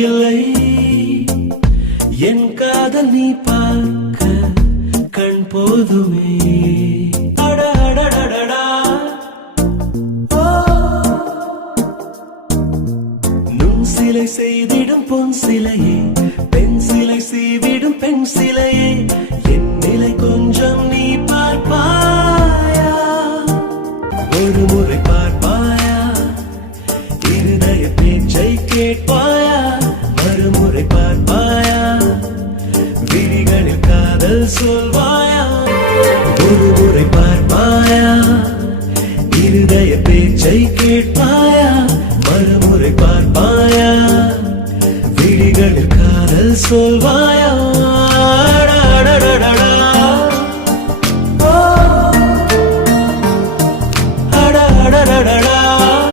தேவையில்லை என் காதல் நீ பார்க்க கண் போதுமே. அடடடடடா நுண் சிலை செய்திடும் பொன் சிலையே, பெண் சிலை செய்விடும் பெண் சிலையே, என் நிலை கொஞ்சம் நீ பார்ப்பாயா? ஒரு முறை பார்ப்பாயா? இருதய பேச்சை கேட்பாயா? மறுமுறை பார்ப்பாயா? விழிகளில் காதல் சொல்வாயா? ஒரு முறை பார்ப்பாயா? இருதய பேச்சை கேட்பாயா? மறுமுறை பார்ப்பாயா? விழிகளில் காதல் சொல்வாயா?